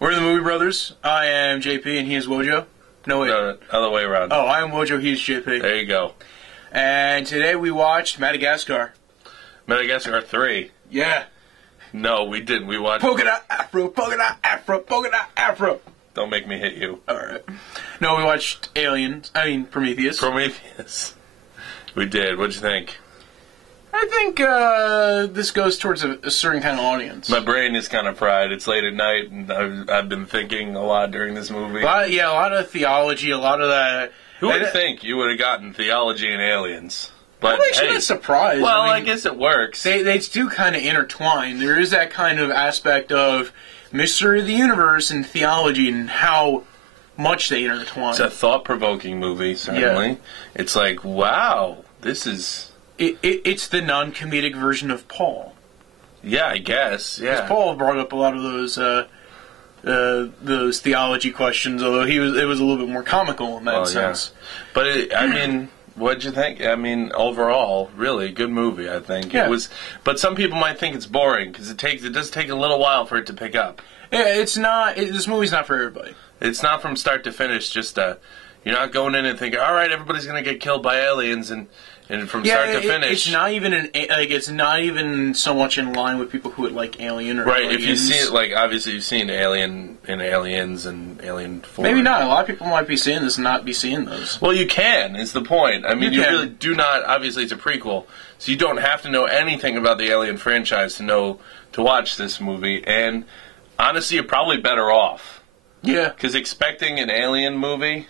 We're the Movie Brothers. I am JP and he is Wojo. No, wait. No, other way around. Oh, I am Wojo, he is JP. There you go. And today we watched Madagascar. Madagascar 3. Yeah. No, we didn't. We watched... Polka dot afro, polka dot afro, polka dot afro. Don't make me hit you. Alright. No, we watched Prometheus. Prometheus. We did. What'd you think? I think this goes towards a certain kind of audience. My brain is kind of fried. It's late at night, and I've been thinking a lot during this movie. A lot of theology, a lot of that. Who would think you would have gotten theology and aliens? But I'm actually not surprised. Well, I I guess it works. They do kind of intertwine. There is that kind of aspect of mystery of the universe and theology and how much they intertwine. It's a thought-provoking movie, certainly. Yeah. It's like, wow, this is... It's the non-comedic version of Paul. Yeah, I guess. Yeah, because Paul brought up a lot of those theology questions, although it was a little bit more comical in that sense. Yeah. But I mean, what'd you think? I mean, overall, really good movie. I think it was. But some people might think it's boring because it does take a little while for it to pick up. Yeah, it's not. This movie's not for everybody. It's not from start to finish. Just you're not going in and thinking, all right, everybody's gonna get killed by aliens and from start to finish. It's not even it's not even so much in line with people who would like Alien or right. Aliens. If you see it, like obviously you've seen Alien and Aliens and Alien 4. Maybe not. A lot of people might be seeing this and not be seeing those. Well, you can. Is the point? I mean, you really do not. Obviously, it's a prequel, so you don't have to know anything about the Alien franchise to watch this movie. And honestly, you're probably better off. Yeah. Because expecting an Alien movie,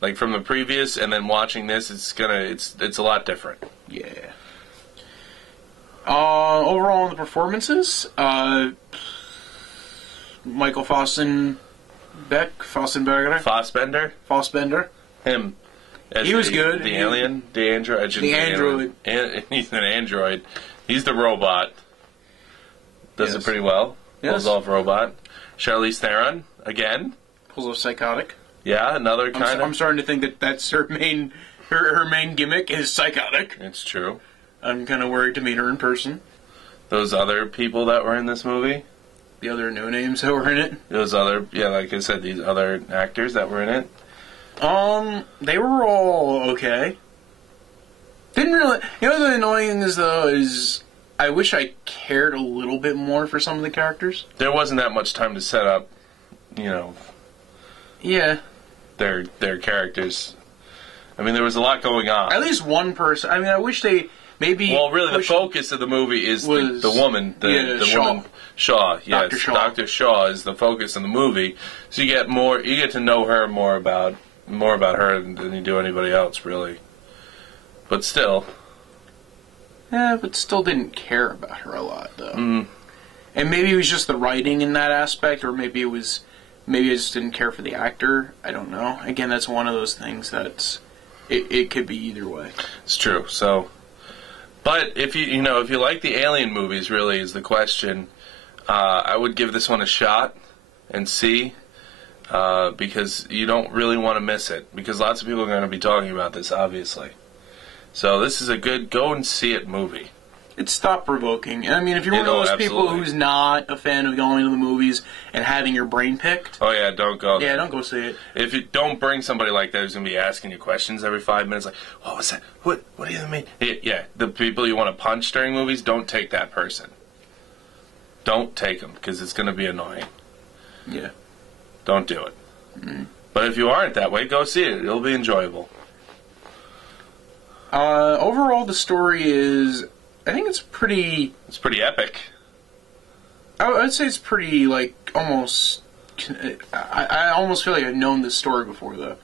like from the previous, and then watching this, it's a lot different. Yeah. Overall, in the performances, Michael Fassbender. Him. He was good. The alien, the android. The android. He's an android. He's the robot. Does it pretty well. Pulls off robot. Charlize Theron again. Pulls off psychotic. Yeah, another kind of... I'm starting to think that's her main gimmick is psychotic. It's true. I'm kind of worried to meet her in person. Those other people that were in this movie? The other no-names that were in it? Those other, like I said, these other actors that were in it? They were all okay. Didn't really... You know, the annoying thing is, though, is... I wish I cared a little bit more for some of the characters. There wasn't that much time to set up, Yeah. Their characters. I mean, there was a lot going on. At least one person. I mean, I wish they maybe... Well, really, the focus of the movie is the woman. The Shaw. woman, Shaw, yes. Dr. Shaw. Dr. Shaw is the focus of the movie. So you get to know her more about her than you do anybody else, really. But still. Yeah, but still didn't care about her a lot, though. Mm. And maybe it was just the writing in that aspect, or maybe I just didn't care for the actor. I don't know. Again, that's one of those things that's... It could be either way. It's true. So, but if you like the Alien movies, really is the question. I would give this one a shot and see, because you don't really want to miss it. Because lots of people are going to be talking about this, obviously. So this is a good go and see it movie. It's thought-provoking. I mean, if you're one of those people who's not a fan of going to the movies and having your brain picked... Oh, yeah, don't go. Yeah, don't go see it. If you don't bring somebody like that who's going to be asking you questions every 5 minutes, like, what was that? What do you mean? Yeah, the people you want to punch during movies, don't take that person. Don't take them, because it's going to be annoying. Yeah. Don't do it. Mm. But if you aren't that way, go see it. It'll be enjoyable. Overall, the story is... I think it's pretty... It's pretty epic. I'd say it's pretty, like, almost... I almost feel like I've known this story before, though.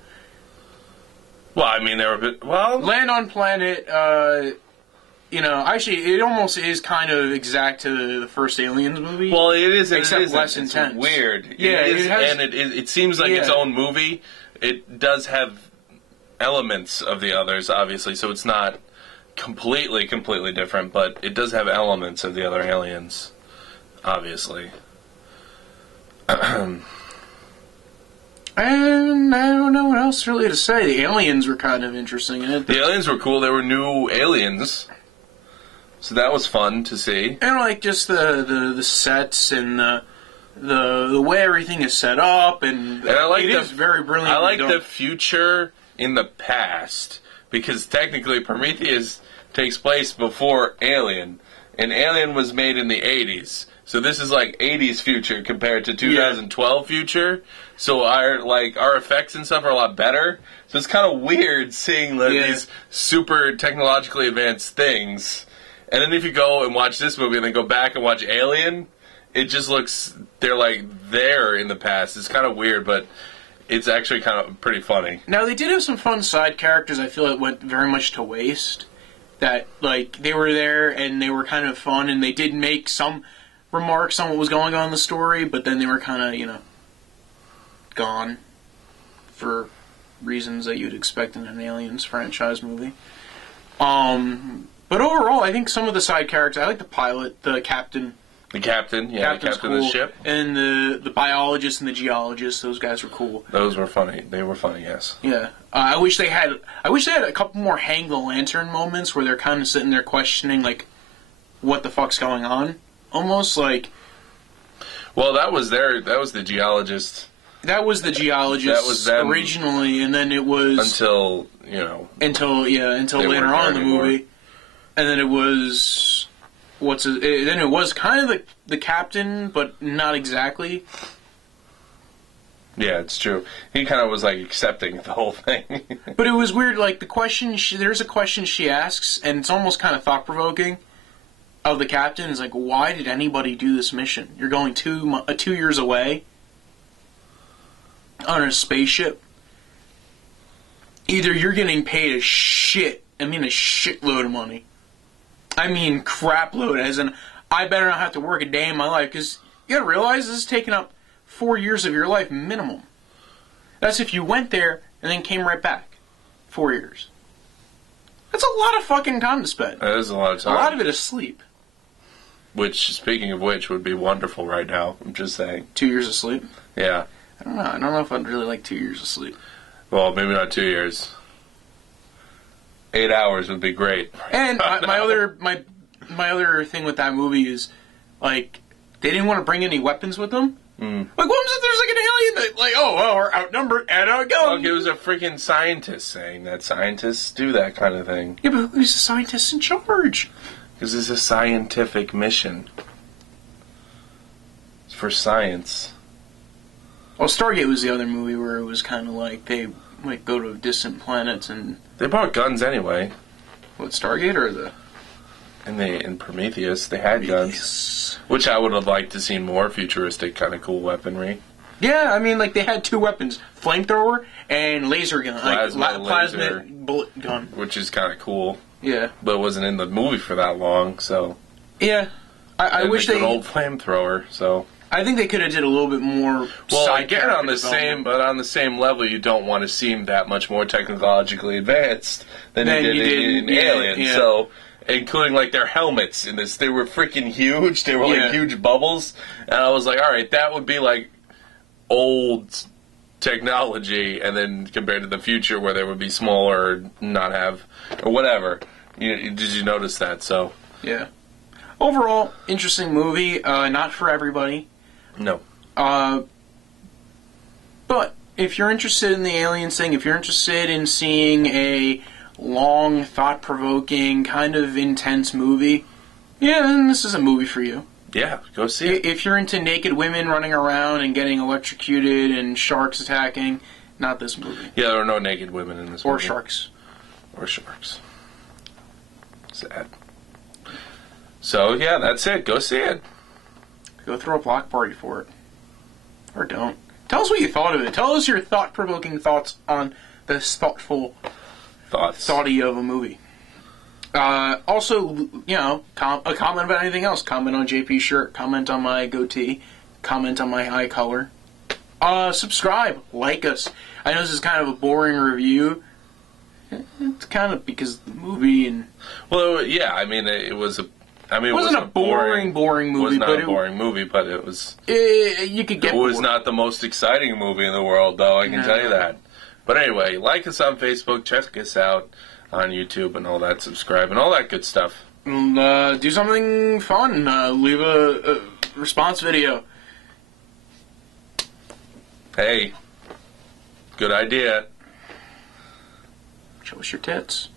Well, I mean, they were a bit... Well... Land on Planet, actually, it almost is kind of exact to the first Aliens movie. Well, it is. Except less intense. It's weird. Yeah, it seems like its own movie. It does have elements of the others, obviously, so it's not... completely different, but it does have elements of the other Aliens, obviously. And I don't know what else really to say. The aliens were kind of interesting in it. The aliens were cool. They were new aliens, so that was fun to see. And like just the sets and the way everything is set up, and I like it is very brilliant. I like the future in the past, because technically Prometheus takes place before Alien, and Alien was made in the 80s. So this is like 80s future compared to 2012 future. So our effects and stuff are a lot better. So it's kind of weird seeing these super technologically advanced things. And then if you go and watch this movie and then go back and watch Alien, it just looks, they're like there in the past. It's kind of weird, but it's actually kind of pretty funny. Now, they did have some fun side characters I feel it went very much to waste. That, like, they were there and they were kind of fun, and they did make some remarks on what was going on in the story, but then they were kind of, you know, gone for reasons that you'd expect in an Aliens franchise movie. But overall, I think some of the side characters, I like the pilot, the captain. The captain, the captain cool. of the ship. And the biologist and the geologist, those guys were cool. Those were funny. They were funny, yes. Yeah. I wish they had a couple more hang the lantern moments where they're kind of sitting there questioning, like, what the fuck's going on. Almost like... Well, that was the geologist. That was the geologist that was them originally, and then it was... Until, you know... Until later on in the movie. And then it was... then it was kind of the captain, but not exactly. Yeah, it's true. He kind of was, like, accepting the whole thing. But it was weird, like, the question... there's a question she asks, and it's almost kind of thought-provoking, of the captain. Is like, why did anybody do this mission? You're going 2 years away on a spaceship. Either you're getting paid a shitload of money. I mean, crap load, as in, I better not have to work a day in my life, because you gotta realize this is taking up 4 years of your life minimum. That's if you went there and then came right back. 4 years. That's a lot of fucking time to spend. That is a lot of time. A lot of it is sleep. Which, speaking of which, would be wonderful right now. I'm just saying. 2 years of sleep? Yeah. I don't know. I don't know if I'd really like 2 years of sleep. Well, maybe not 2 years. 8 hours would be great. And my other thing with that movie is, like, they didn't want to bring any weapons with them. Like, what was it? There's like an alien that, like, oh, well, we're outnumbered, and out go. Look, it was a freaking scientist saying that scientists do that kind of thing. Yeah, but who's the scientist in charge? Because it's a scientific mission. It's for science. Well, Stargate was the other movie where it was kind of like they might go to distant planets and... They brought guns anyway. What, Stargate or the... In Prometheus, they had guns. Which I would have liked to see more futuristic kind of cool weaponry. Yeah, I mean, like, they had 2 weapons. Flamethrower and laser gun. Plasma bullet gun. Which is kind of cool. Yeah. But it wasn't in the movie for that long, so... Yeah. I wish they... an old flamethrower, so... I think they could have did a little bit more. Well, again, on the same level, you don't want to seem that much more technologically advanced than you did in Alien. Yeah. So, including like their helmets in this, they were freaking huge. They were like huge bubbles, and I was like, all right, that would be like old technology, and then compared to the future where they would be smaller, or not have, or whatever. Did you notice that? So yeah. Overall, interesting movie. Not for everybody. No. But if you're interested in the aliens thing, if you're interested in seeing a long, thought-provoking, kind of intense movie, yeah, then this is a movie for you. Yeah, go see it. If you're into naked women running around and getting electrocuted and sharks attacking, not this movie. Yeah, there are no naked women in this movie. Or sharks. Or sharks. Sad. So, yeah, that's it. Go see it. Go throw a block party for it. Or don't. Tell us what you thought of it. Tell us your thought-provoking thoughts on this thoughtful thoughty of a movie. Also, you know, a comment about anything else. Comment on JP's shirt. Comment on my goatee. Comment on my eye color. Subscribe. Like us. I know this is kind of a boring review. It's kind of because of the movie and... Well, yeah, I mean, it was a... it wasn't a boring movie. It was not a boring movie, but it was... you could get It was not the most exciting movie in the world, though, I can tell you that. But anyway, like us on Facebook, check us out on YouTube and all that, subscribe and all that good stuff. Do something fun. Leave a response video. Hey, good idea. Show us your tits.